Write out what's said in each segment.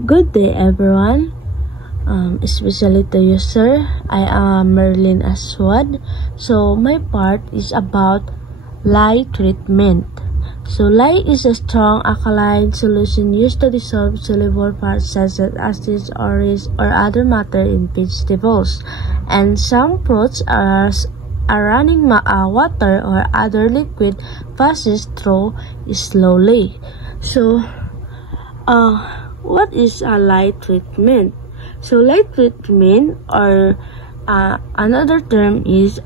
Good day everyone, especially to you sir. I am Merlin Aswad. So my part is about lye treatment. So lye is a strong alkaline solution used to dissolve soluble parts such as acids, oils, or other matter in vegetables. And some fruits are running water or other liquid passes through slowly. So what is a lye treatment? So lye treatment or another term is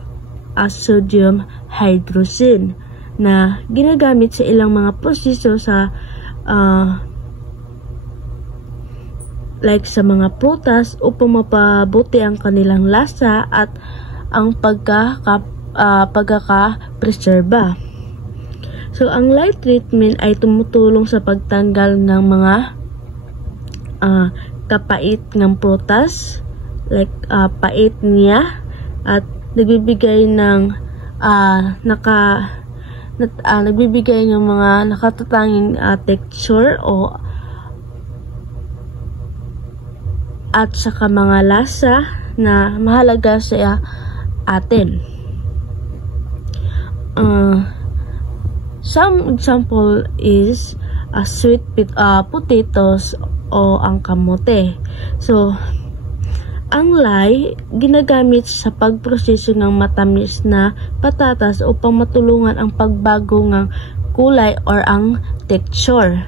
a sodium hydrogen na ginagamit sa ilang mga proseso sa like sa mga prutas upang mapabuti ang kanilang lasa at ang pagkaka-preserba. So ang lye treatment ay tumutulong sa pagtanggal ng mga kapait ng prutas, like pait niya, at nagbibigay ng nagbibigay ng mga nakatatanging texture o at saka mga lasa na mahalaga sa atin. Some example is sweet potatoes o ang kamote. So, ang lye ginagamit sa pagproseso ng matamis na patatas upang matulungan ang pagbago ng kulay or ang texture.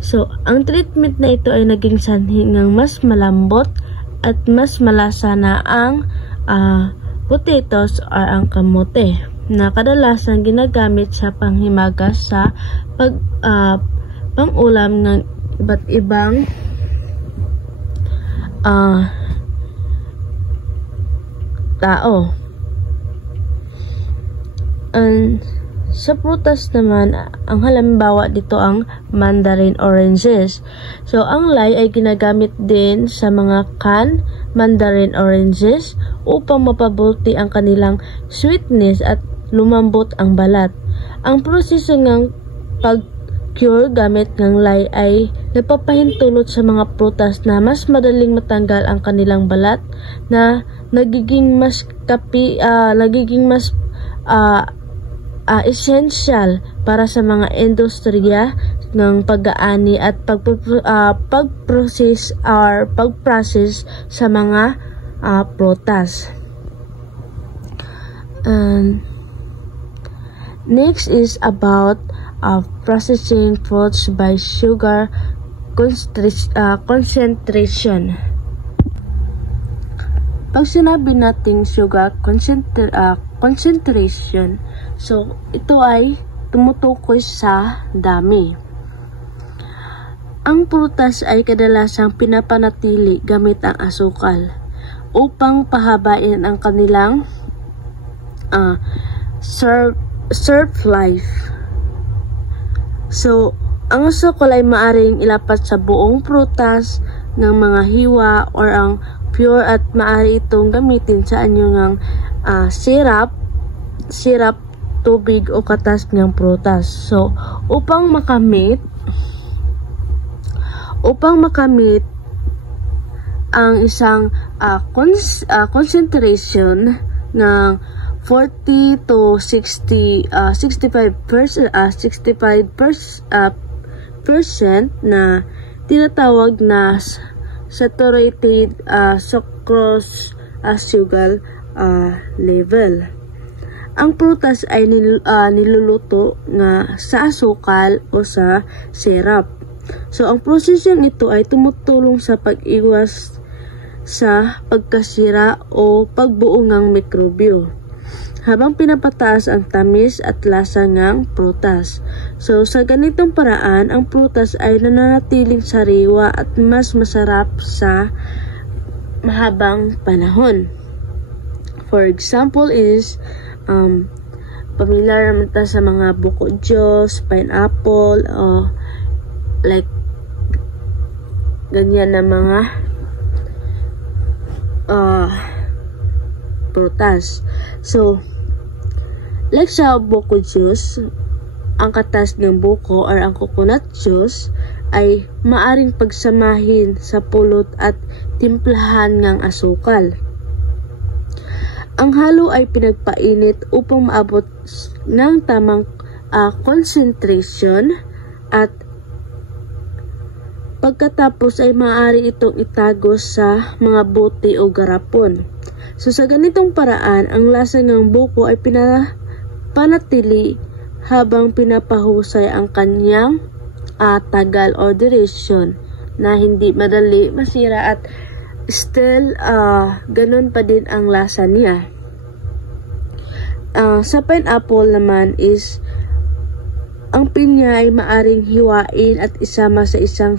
So, ang treatment na ito ay naging sanhi ng mas malambot at mas malasa na ang potatoes or ang kamote na kadalasan ginagamit sa panghimagas sa pangulam ng iba't ibang tao. And sa prutas naman, ang halimbawa dito ang mandarin oranges. So ang lye ay ginagamit din sa mga canned mandarin oranges upang mapabuti ang kanilang sweetness at lumambot ang balat. Ang proseso ng pag-cure gamit ng lye ay nagpapahintulot sa mga prutas na mas madaling matanggal ang kanilang balat na nagiging mas essential para sa mga industriya ng pag-aani at pag-process sa mga prutas. Next is about processing fruits by sugar concentration. Pag sinabi nating sugar concentration, so ito ay tumutukoy sa dami. Ang prutas ay kadalasang pinapanatili gamit ang asukal upang pahabain ang kanilang shelf life. So, ang asukal ay maaring ilapat sa buong prutas ng mga hiwa or ang pure at maaari itong gamitin sa anyong syrup, tubig o katas ng prutas. So, upang makamit ang isang concentration ng 40 to 65% na tinatawag na saturated sucrose sugar level. Ang prutas ay niluluto nga sa asukal o sa syrup. So, ang prosesong ito ay tumutulong sa pag-iwas sa pagkasira o pagbuo ng mikrobyo, habang pinapataas ang tamis at lasa ng prutas. So, sa ganitong paraan, ang prutas ay nananatiling sariwa at mas masarap sa mahabang panahon. For example is, pamilyar naman tayo sa mga buko juice, pineapple, o like ganyan na mga prutas. So, like sa buko juice, ang katas ng buko or ang coconut juice ay maaring pagsamahin sa pulot at timplahan ng asukal. Ang halo ay pinagpainit upang maabot ng tamang concentration at pagkatapos ay maaari itong itagos sa mga bote o garapon. So sa ganitong paraan, ang lasa ng buko ay panatili habang pinapahusay ang kanyang tagal or duration na hindi madali masira at still ganun pa din ang lasa niya. Sa pineapple naman is ang pinya ay maaring hiwain at isama sa isang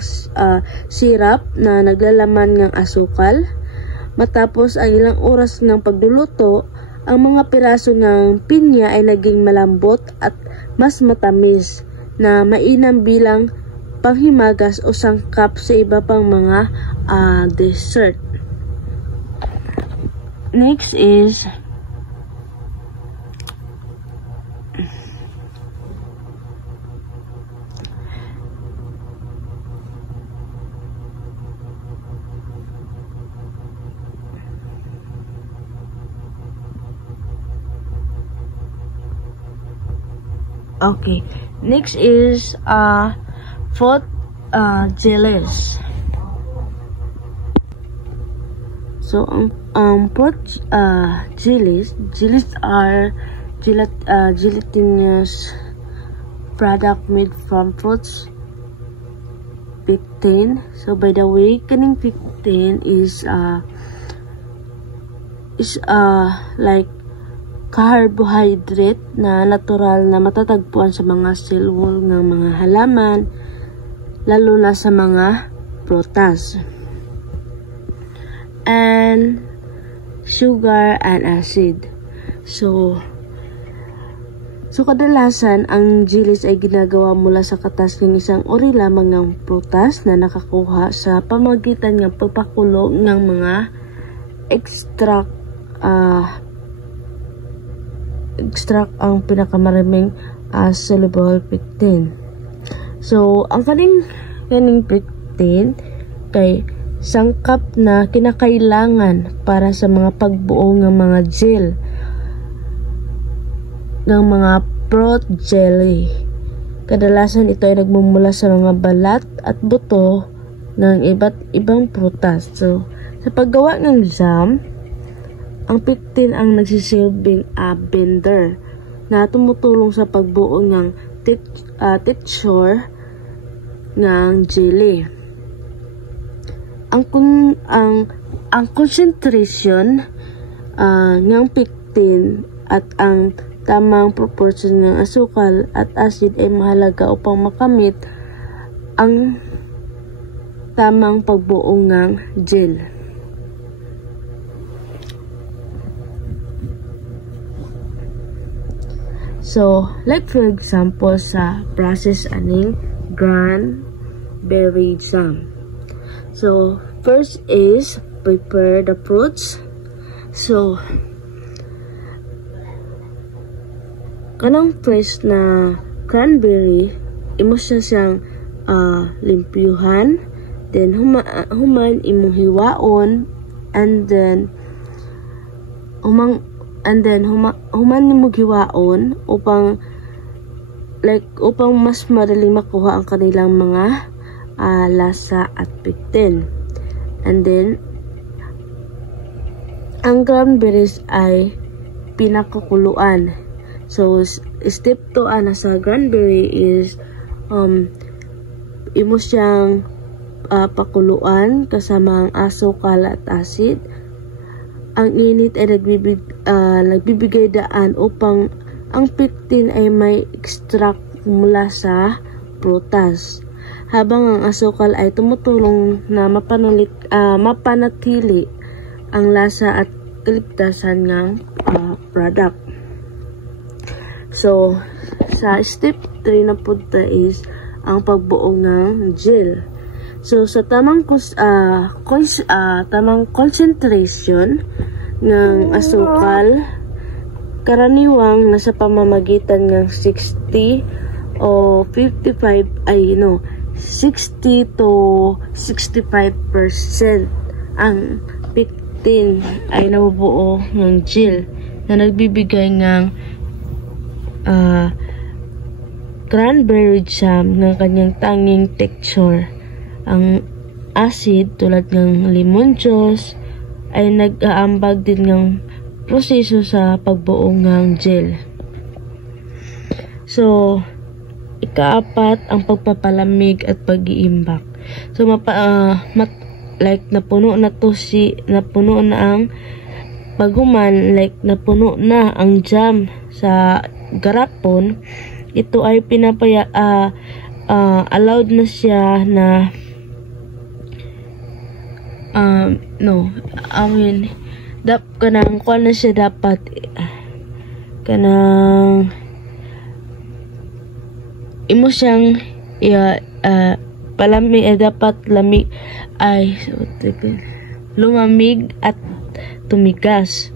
syrup na naglalaman ng asukal. Matapos ang ilang oras ng pagluluto, ang mga piraso ng pinya ay naging malambot at mas matamis na mainam bilang panghimagas o sangkap sa iba pang mga dessert. Next is fruit jellies. So fruit jellies are gelatinous product made from fruits pectin. So by the way, kaning pectin is like carbohydrate na natural na matatagpuan sa mga cell wall ng mga halaman, lalo na sa mga prutas. And sugar and acid. So kadalasan ang jellies ay ginagawa mula sa katas ng isang uri lamang ng prutas na nakakuha sa pamamagitan ng pagpakulo ng mga extract ang pinakamaraming soluble pectin. So ang kaning pectin kay sangkap na kinakailangan para sa mga pagbuo ng mga gel ng mga fruit jelly. Kadalasan ito ay nagmumula sa mga balat at buto ng iba't ibang prutas. So sa paggawa ng jam, ang pectin ang nagsisilbing binder na tumutulong sa pagbuo ng texture ng jelly. Ang concentration ng pectin at ang tamang proportion ng asukal at acid ay mahalaga upang makamit ang tamang pagbuo ng gel. So, like for example, sa process aning cranberry jam. So, first is prepare the fruits. So, kanang fresh na cranberry, imo siyang limpyuhan, then human imong hiwaon, and then human nimo giwaon upang mas madaling makuha ang kanilang mga lasa at pectin. And then ang cranberries ay pinakukuluan. So step 2 na sa cranberry is imo siyang pakuluan kasama ang asukal at acid. Ang init ay nagbibigay daan upang ang pectin ay may extract mula sa prutas, habang ang asukal ay tumutulong na mapanatili ang lasa at kaligtasan ng product. So, sa step 3 na punta is ang pagbuo ng gel. So, sa tamang concentration ng asukal, karaniwang nasa pamamagitan ng 60 o 55 60 to 65% ang pectin ay nabubuo ng gel na nagbibigay ng cranberry jam ng kanyang tanging texture. Ang acid tulad ng lemon juice ay nag-aambag din ng proseso sa pagbuo ng gel. So, ikaapat ang pagpapalamig at pag-iimbak. So like napuno na ang baguman, like napuno na ang jam sa garapon, ito ay allowed na siya na kanang kuan na siya dapat kanang imo siyang dapat lamig ay lumamig at tumigas.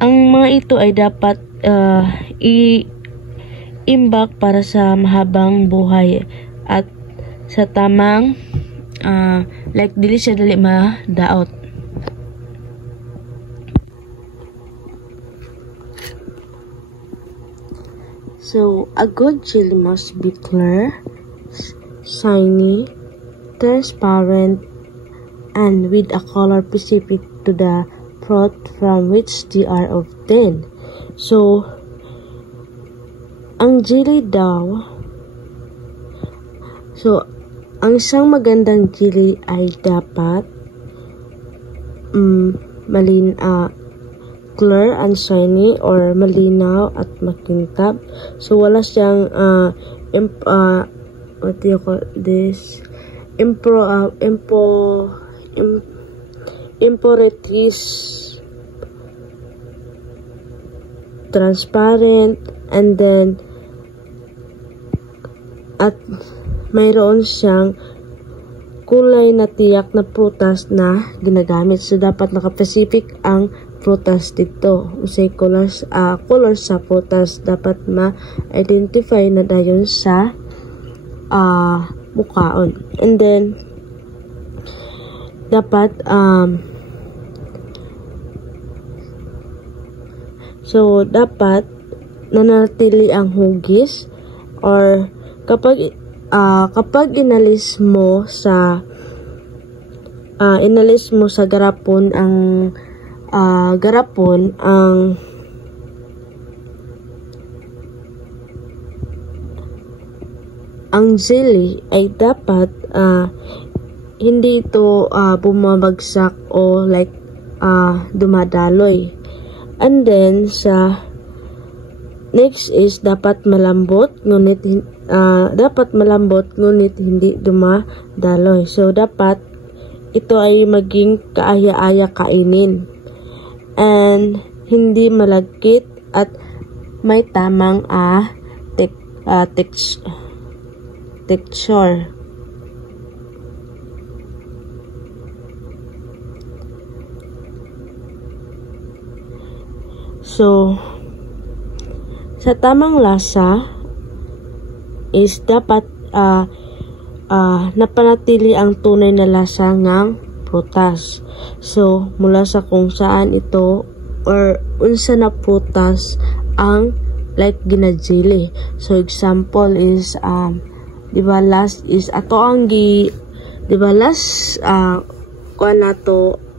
Ang mga ito ay dapat iimbak para sa mahabang buhay at sa tamang like dili siya dali madaot. So, a good jelly must be clear, shiny, transparent, and with a color specific to the fruit from which they are obtained. So, ang jelly daw, ang isang magandang jelly ay dapat clear and shiny or malinaw at makintab. So wala siyang what do you call this? Impurities, transparent, and then at mayroon siyang kulay na tiyak na prutas na ginagamit. So dapat naka-specific ang prutas dito. Usay colors sa prutas dapat ma-identify na dayon sa mukaon. And then dapat dapat nanatili ang hugis, or kapag inalis mo sa garapon ang jelly ay dapat hindi ito bumabagsak o like dumadaloy. And then sa next is dapat malambot ngunit hindi dumadaloy. So dapat ito ay maging kaaya-aya kainin and hindi malagkit at may tamang texture. So sa tamang lasa is dapat napanatili ang tunay na lasa ng prutas. So mula sa kung saan ito or unsa na prutas ang like ginajili. So example is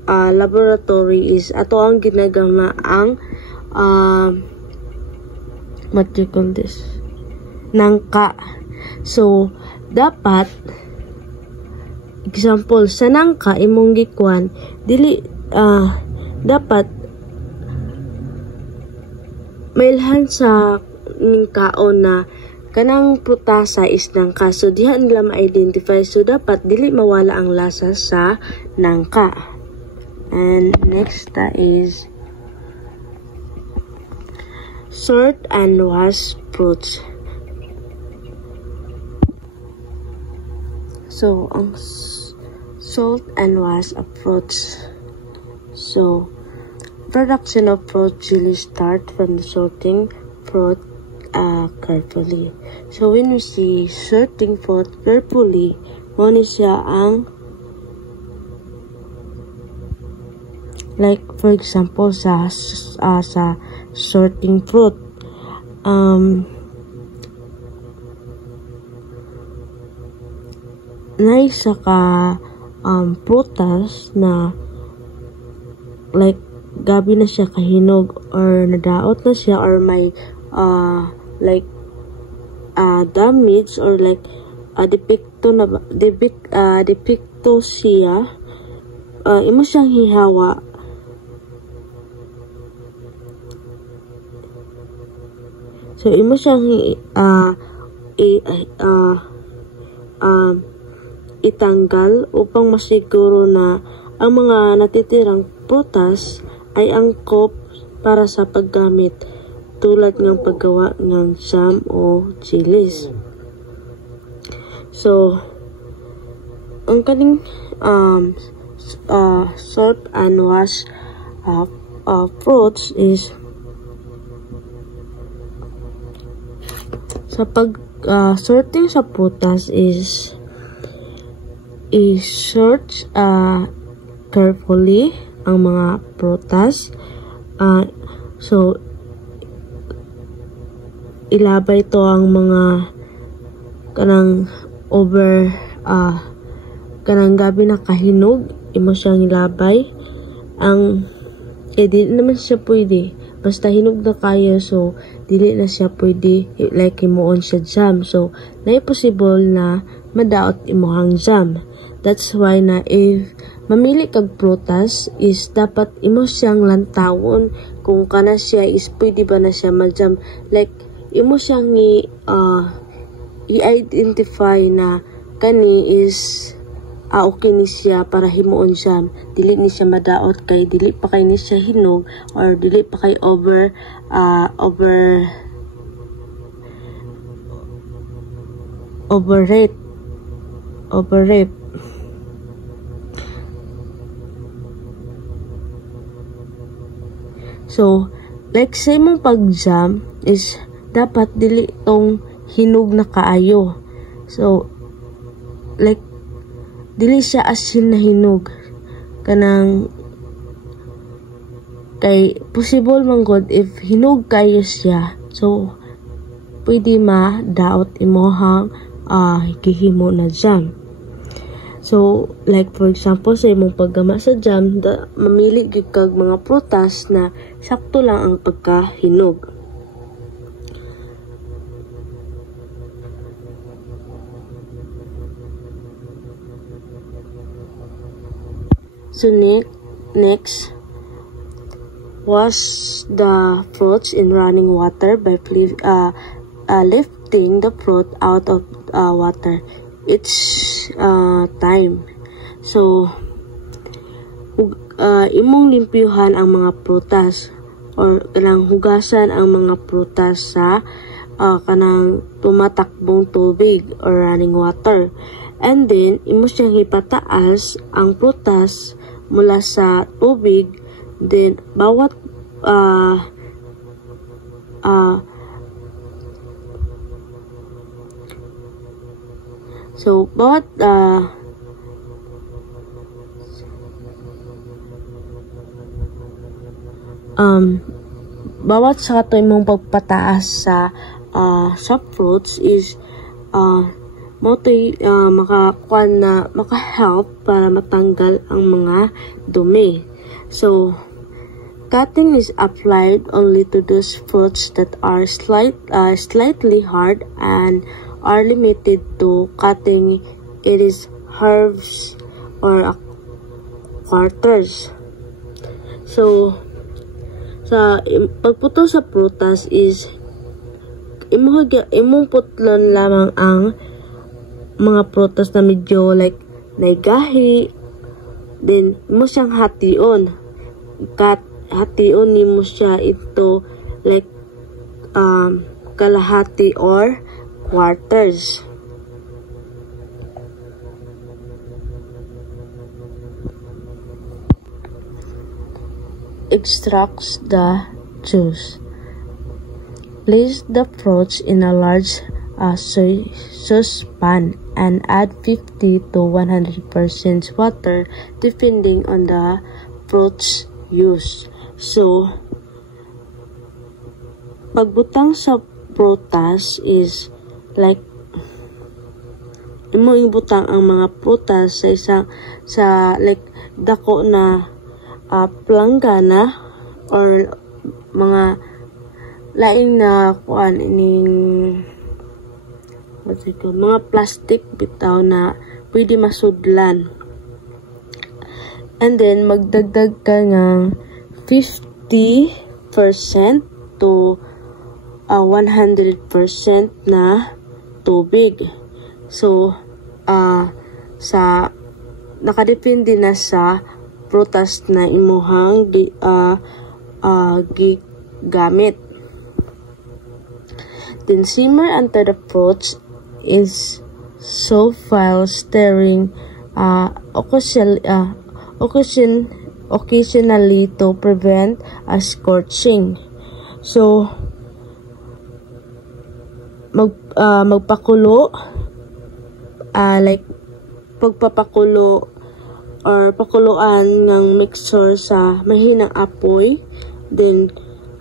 laboratory is ato ang ginagama ang what do you call this? Nangka. So dapat example sa nangka imong gikuan dili dapat mailhan sa kaon na kanang prutasa is nangka. So diha nila ma-identify. So dapat dili mawala ang lasa sa nangka. And next is sort and wash fruits. So ang salt and wash of fruits. So production of fruit jelly start from the sorting fruit carefully. So when we see sorting fruit carefully, mo ni siya ang like for example sa sorting fruit, na isa ka prutas na like gabi na siya kahinog or nadaot na siya or may like damage or like depekto siya, imo siyang hihawa. So imo siyang itanggal upang masiguro na ang mga natitirang prutas ay angkop para sa paggamit, tulad ng paggawa ng jam o chilies. So ang kaning sort and wash fruits is sa sorting sa prutas is i-sort carefully ang mga prutas. So ilabay to ang mga kanang kanang gabi na kahinog, imo siyang ilabay. Ang di naman siya pwede basta hinog na kayo, so dili na siya pwede like himuon siya jam. So na possible na madaot imuhang jam. That's why na if mamili kag prutas is dapat imo siyang lantawon kung kana siya is pwede ba na siya ma-jam. Like imo siyang i-identify na kani is okay ni siya para himuon jam. Dili ni siya madaot kay dili pa kay ni siya hinog or dili pa kay overripe. So like say mong pag-jam is dapat dili tong hinog na kaayo. So like dili siya asin na hinog, kanang kay possible man god if hinog kayo siya, so pwede ma-daot imohang hikihimo na jam. So like for example sa imong paggama sa jam, mamili gyud kag mga prutas na sakto lang ang pagkahinog. So next, wash the fruits in running water by lifting the fruit out of water each time. So imong limpyuhan ang mga prutas or kanang hugasan ang mga prutas sa kanang tumatakbong tubig or running water. And then imo siyang ipataas ang prutas mula sa tubig. Then bawat bawat sa kato imong pagpataas sa fruits is maka-help para matanggal ang mga dumi. So cutting is applied only to those fruits that are slightly hard and are limited to cutting it is halves or quarters. So sa pagputol sa prutas is imong putlon lamang ang mga prutas na medyo like naigahi, then mo siyang hation nimo siya ito like kalahati or quarters. Extracts the juice. Place the fruits in a large saucepan and add 50 to 100% water depending on the fruits used. So, pagbutang sa prutas is like imo ibutang ang mga prutas sa like dako na planggana or mga laing na mga plastic bitaw na pwede masudlan. And then magdagdag ka ng 50% to 100% na tubig. So, nakadepende na sa prutas na imuhang gigamit. Then simmer until the fruits is soft while stirring occasionally to prevent a scorching. So, magpakulo, like pagpapakulo or pakuluan ng mixture sa mahinang apoy, then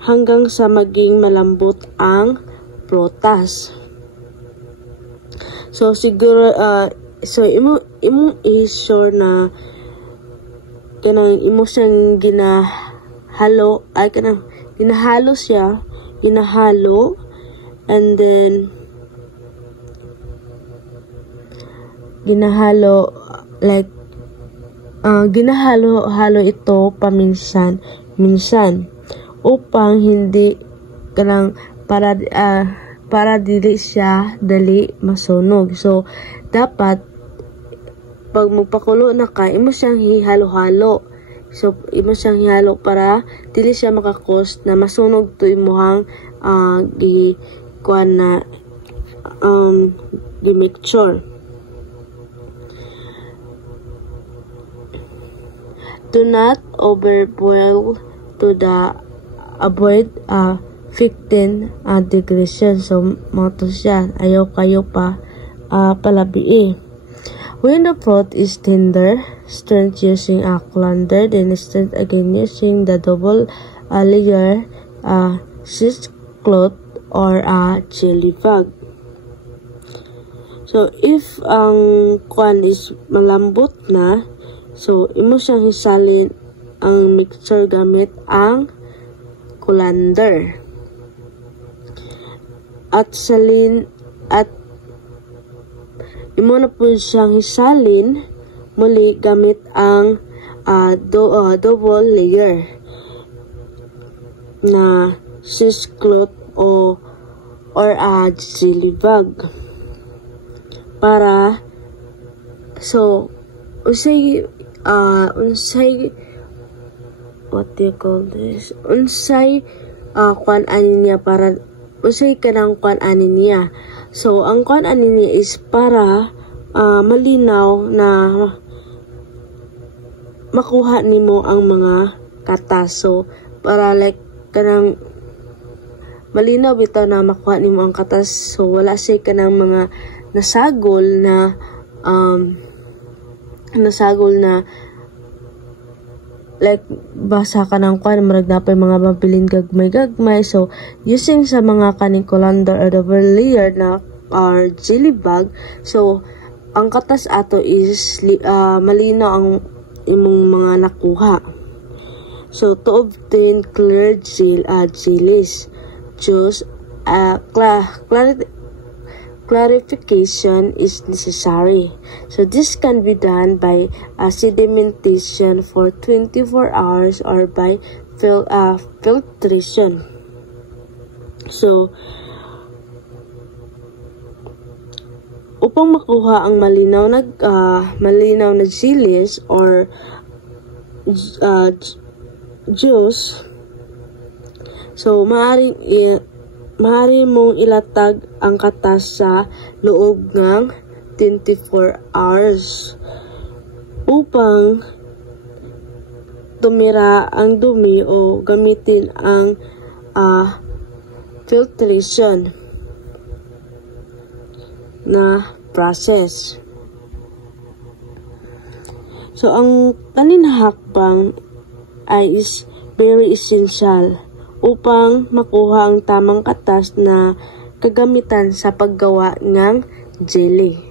hanggang sa maging malambot ang prutas. So siguro imong i-sure na kanang imo siyang ginahalo and then like ginahalo ito paminsan upang hindi kanang para dili siya dali masunog. So dapat pag magpakulo na ka, imo siyang hihalo-halo. So imo siyang hihalo para dili siya makakos na masunog to imuhang mixture. Do not overboil to avoid 15 degrees. So moto siya, ayaw kayo pa palabii. When the fruit is tender, stir using a colander, then stir again using the double layer cheesecloth or a chili bag. So if ang kwan is malambot na, so imo siyang hisalin ang mixture gamit ang colander. At imo na po siyang hisalin muli gamit ang double layer na cheesecloth or a chili bag para unsay what do you call this? Unsay kwan ani niya para unsay kanang kwan ani niya. So ang kwan ani niya is para malinaw na makuha nimo ang mga katas. So para like kanang malinaw bitaw na makuha nimo ang katas. So wala say kanang mga nasagol na like basa ka ng kwan, marag na pa mga mabilin gagmay. So using sa mga kaning colander or double layer na or chili bag, so ang katas ato is malinaw ang imong mga nakuha. So to obtain clear chilies, choose clarification is necessary. So this can be done by sedimentation for 24 hours or by filtration. So upang makuha ang malinaw na chilies or juice, so maaari mong ilatag ang katas sa loob ng 24 hours upang tumira ang dumi o gamitin ang filtration. na process. So, ang kanin hakbang ay is very essential upang makuha ang tamang katas na kagamitan sa paggawa ng jelly.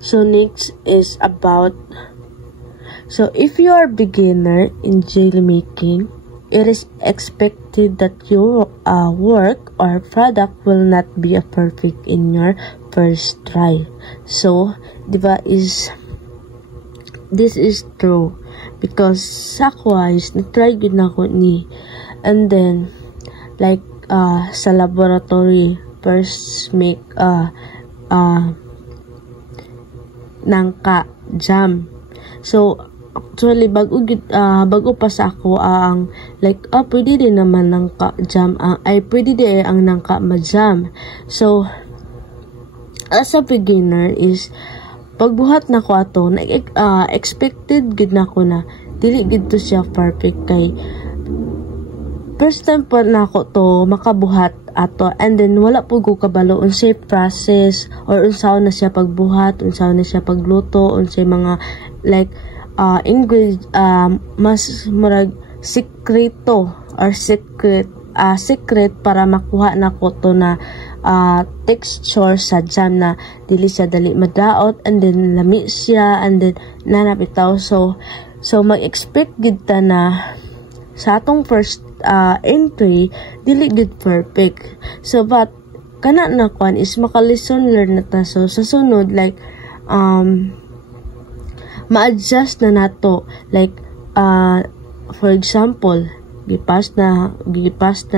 So, next is about, so if you are beginner in jelly making, it is expected that your work or product will not be perfect in your first try. So, diba, this is true because sa is na-try good na ko ni, and then like sa laboratory first make nangka jam. So actually bago pa sa ako ang like pwede din naman nangka jam pwede din ang nangka ma-jam. So as a beginner is pagbuhat na ko ato na expected gid na ko na dili gid to siya perfect kay first time po na ako to makabuhat ato, and then wala po ko kabalo unsay process or unsaw na siya pagbuhat, unsaw na siya pagluto, unsay mga like mas murag sekreto or secret para makuha na ko to na texture sa jam na dili siya dali madaot, and then lami siya, and then nanapitaw. So mag-expect gid ta na sa atong first entry dili gid perfect. So but kana na kwan is maka-lesson learn na ta. So sa sunod like ma-adjust na nato like for example gipas na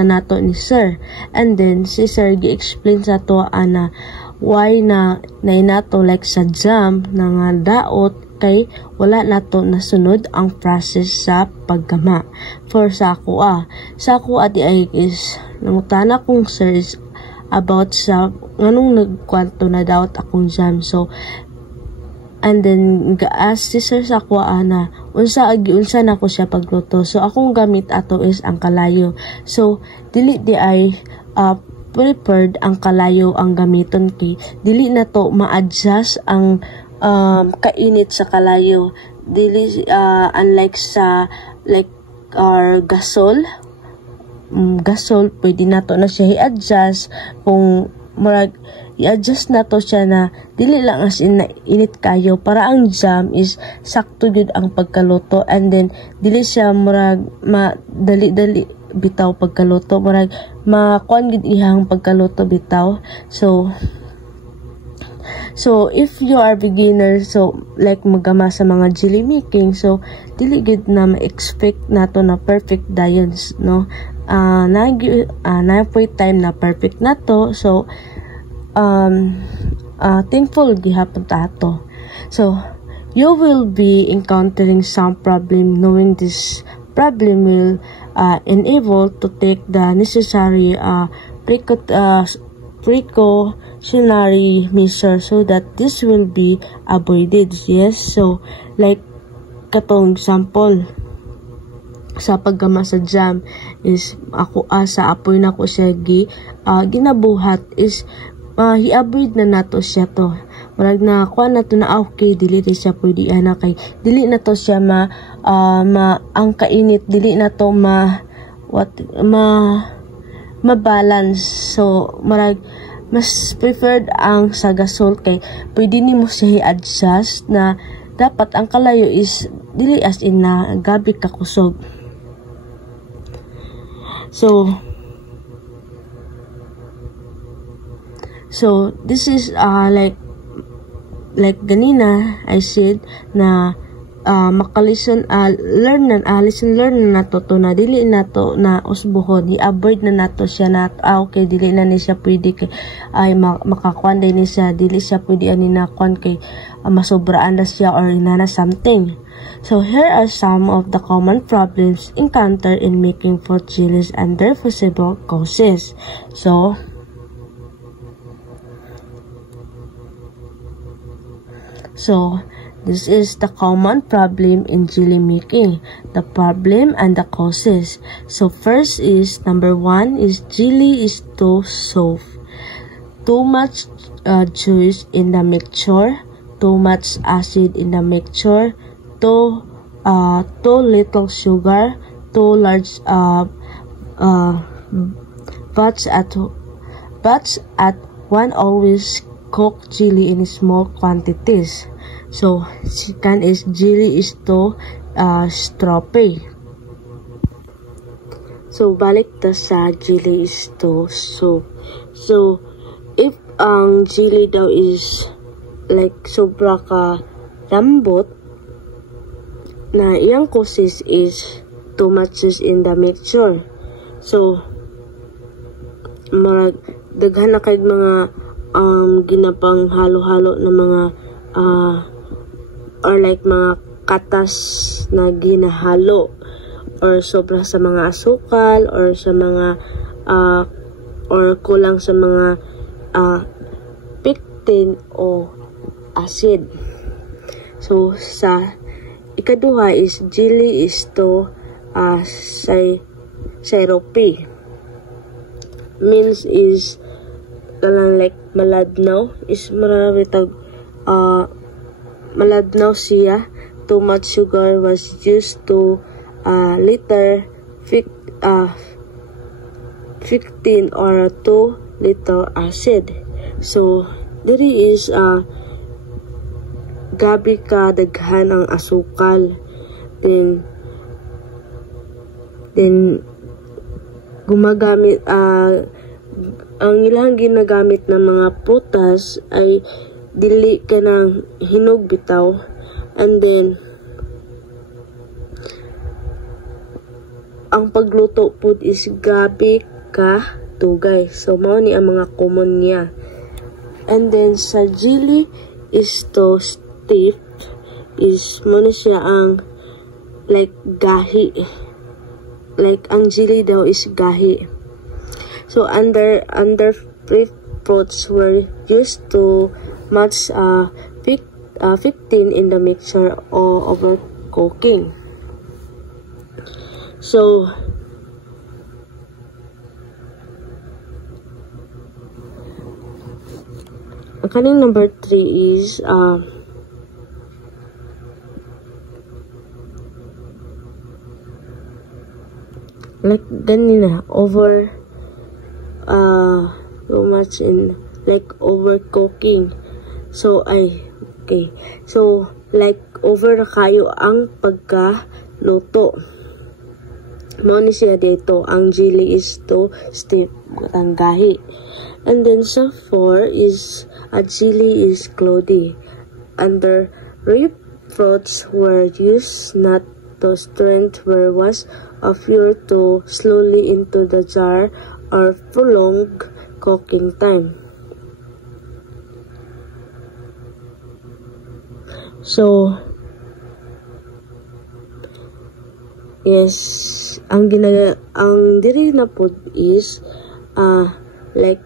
nato ni sir, and then si sir gi-explain sa to ana why na nato like sa jam na nga daot kay wala nato nasunod ang process sa paggama. For sa ako di ay is namutana kong sir is about sa nganong nagkwanto na daot akong jam. So and then gaas si sir sa ako na unsa na ko siya pagluto. So akong gamit ato is ang kalayo. So dili di ay prepared ang kalayo ang gamiton kay dili na to ma-adjust ang kainit sa kalayo. Dili unlike sa like gasol pwede na to na siya i-adjust kung murag i-adjust na to siya na dili lang as in na init kayo para ang jam is sakto gyud ang pagkaluto, and then dili siya murag madali bitaw pagkaluto, murag makuan gid ihang pagkaluto bitaw. So if you are beginner, so like magama sa mga jelly making, so dili gid na ma-expect nato na perfect dayon, no? Na po time na perfect na to. So thankful gihapon ta ato. So you will be encountering some problem. Knowing this problem will enable to take the necessary precautionary measures so that this will be avoided. Yes, so like katong example sa paggama sa jam is ako sa apoy na ko siya ginabuhat is i-avoid na nato siya to. Marag na kuha na to na okay, dili na siya pwede ana kay dili na to siya ang kainit, dili na to ma-balance. So marag mas preferred ang sa gasol kay pwede nimo siya i-adjust na dapat ang kalayo is dili as in na gabi ka kusog. So this is like ganina I said na lesson learn na to na dili na to na usbuhon, i-avoid na nato siya na okay dili na ni siya pwede kay ay makakuan din ni siya, dili siya pwede ani na kuan kay masobraan na siya or inana something. So here are some of the common problems encountered in making fruit jellies and their possible causes. So This is the common problem in jelly making, the problem and the causes. So first is, number 1 is jelly is too soft. Too much juice in the mixture, too much acid in the mixture, too little sugar, too large batch at one always cook jelly in small quantities. So second is jelly is too stroppy. So balik ta sa jelly is too soft. So if ang jelly daw is like sobra ka lambot, na iyang causes is too much juice in the mixture. So daghan na kay mga ginapang halo-halo na mga or like mga katas na ginahalo, or sobra sa mga asukal, or sa mga or kulang sa mga pectin o acid. So sa ikaduha is jelly is to syrupy. Means is like maladnaw, is maraming maladnaw siya. Too much sugar was used to liter 15 or too little acid. So diri is gabi ka daghan ang asukal, then gumagamit ang ilang ginagamit ng mga prutas ay dili ka ng hinog bitaw, and then ang pagluto pud is gabi ka tugay. So mao ni ang mga common niya. And then sa jelly is to stiff, is mo na siya ang like gahi, like ang jelly daw is gahi. So under fruits were used to match 15 in the mixture or overcooking. So ang kaning number 3 is like ganina too much in like overcooking. So okay, so like over na kayo ang pagkaluto. Mao ni siya dito, ang jelly is too stiff, ang gahi. And then sa 4 is a jelly is cloudy. Under ripe fruits were used not to strength where was a pure to slowly into the jar or prolonged cooking time. So yes, ang diri na pod is like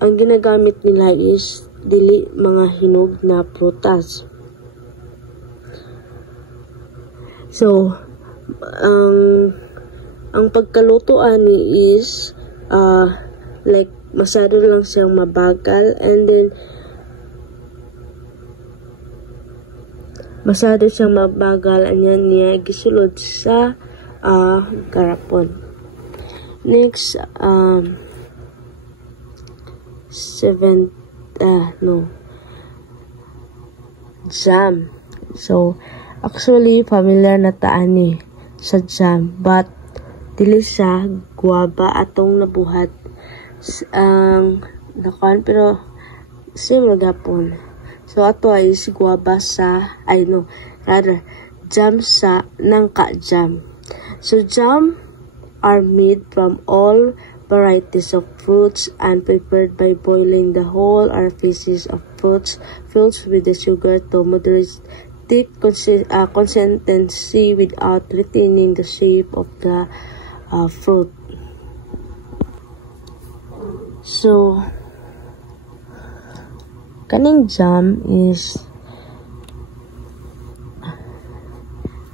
ang ginagamit nila is dili mga hinog na prutas. So ang pagkaluto ani is like masyado lang siyang mabagal, and then anyan niya gisulod sa garapon. Next jam. So actually familiar na ta ani sa jam, but dili siya guava atong nabuhat nakuan, pero same gapon. So ato is guava sa jam sa nangka jam. So jam are made from all varieties of fruits and prepared by boiling the whole or pieces of fruits filled with the sugar to moderate thick consistency without retaining the shape of the fruit. So kaning jam is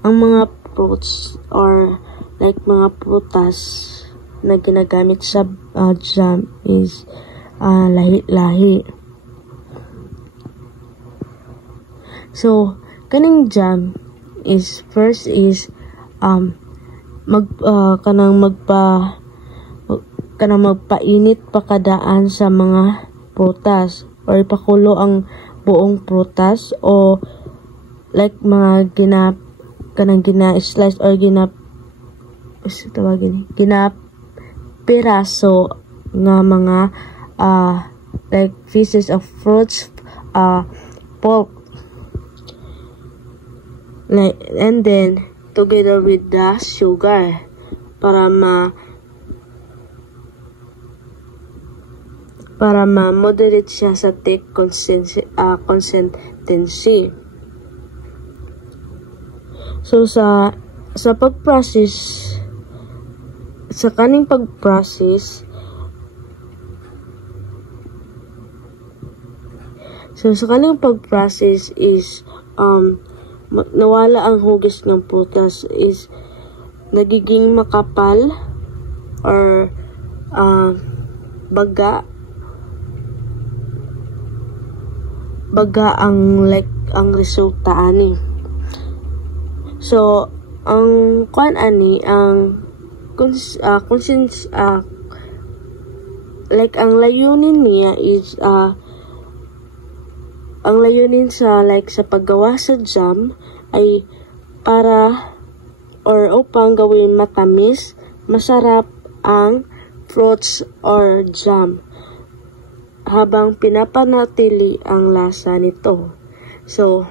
ang mga fruits or like mga prutas na ginagamit sa jam is lahi-lahi. So kaning jam is first is kanang magpainit pa kadaan sa mga prutas or ipakulo ang buong prutas o like mga gina-slice or ginapiraso nga mga like pieces of fruits, pulp, like, and then together with the sugar para moderate siya sa thick consistency. So sa pag-process, sa kaning pag-process, is nawala ang hugis ng prutas, is nagiging makapal or baga ang resulta ani. So ang ang layunin niya is ang layunin sa paggawa sa jam ay para or upang gawin matamis, masarap ang fruits or jam habang pinapanatili ang lasa nito. So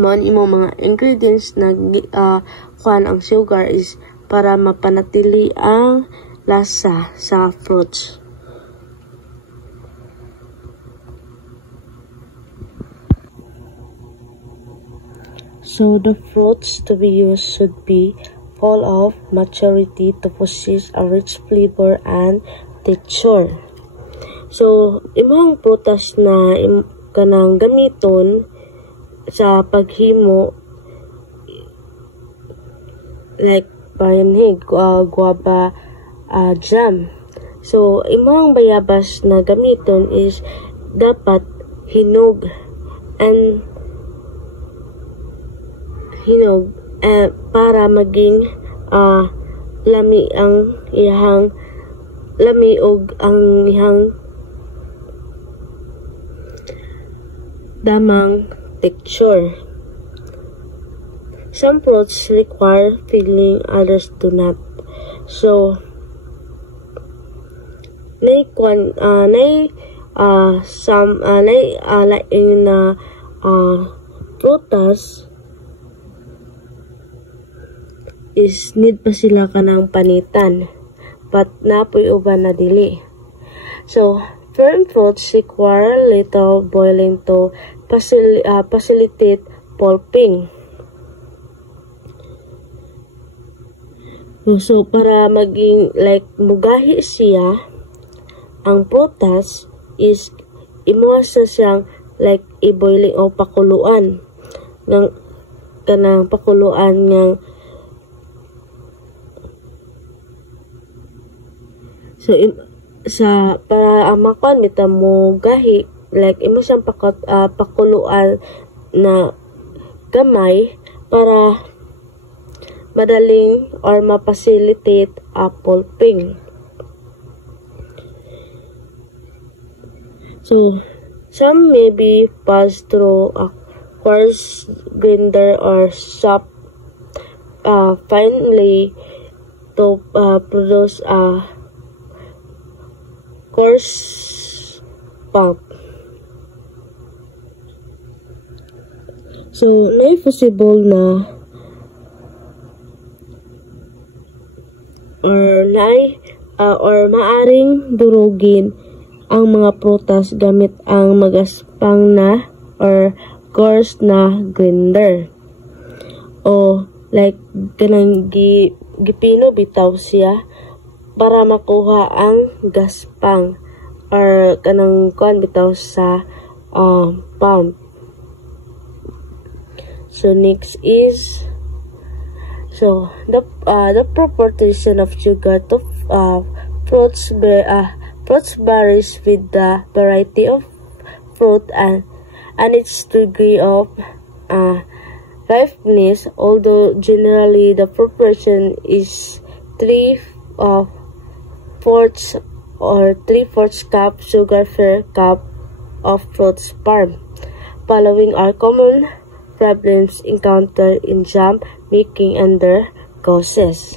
man imo mga ingredients na ang sugar is para mapanatili ang lasa sa fruits. So the fruits to be used should be full of maturity to possess a rich flavor and texture. So imong prutas na kanang gamiton sa paghimo, like bayanhig, guava jam. So imong bayabas na gamiton is dapat hinog para maging lami og ang ihang damang texture. Some fruits require filling, others do not. So prutas is need pa sila kanang panitan, but napoy uban na dili. So firm fruits require little boiling to facilitate pulping. So para maging mugahi siya, ang prutas is imuasa siyang i-boiling o pakuluan ng kanang pakuluan ng. So para makuan bitaw mo gahi, imo siyang pakuluan na gamay para madaling or ma-facilitate pulping. So some may be passed through a coarse grinder or chopped finely to produce a coarse pulp. So may possible na or maaring durugin ang mga prutas gamit ang magaspang na or coarse na grinder, o kanang gipino bitaw siya para makuha ang gaspang or kanang kuan bitaw sa pump. So next is So the proportion of sugar to fruits varies with the variety of fruit and its degree of ripeness, although generally the proportion is 3/4 or 3/4 cup sugar per cup of fruits farmed. Following are common problems encountered in jam making and their causes.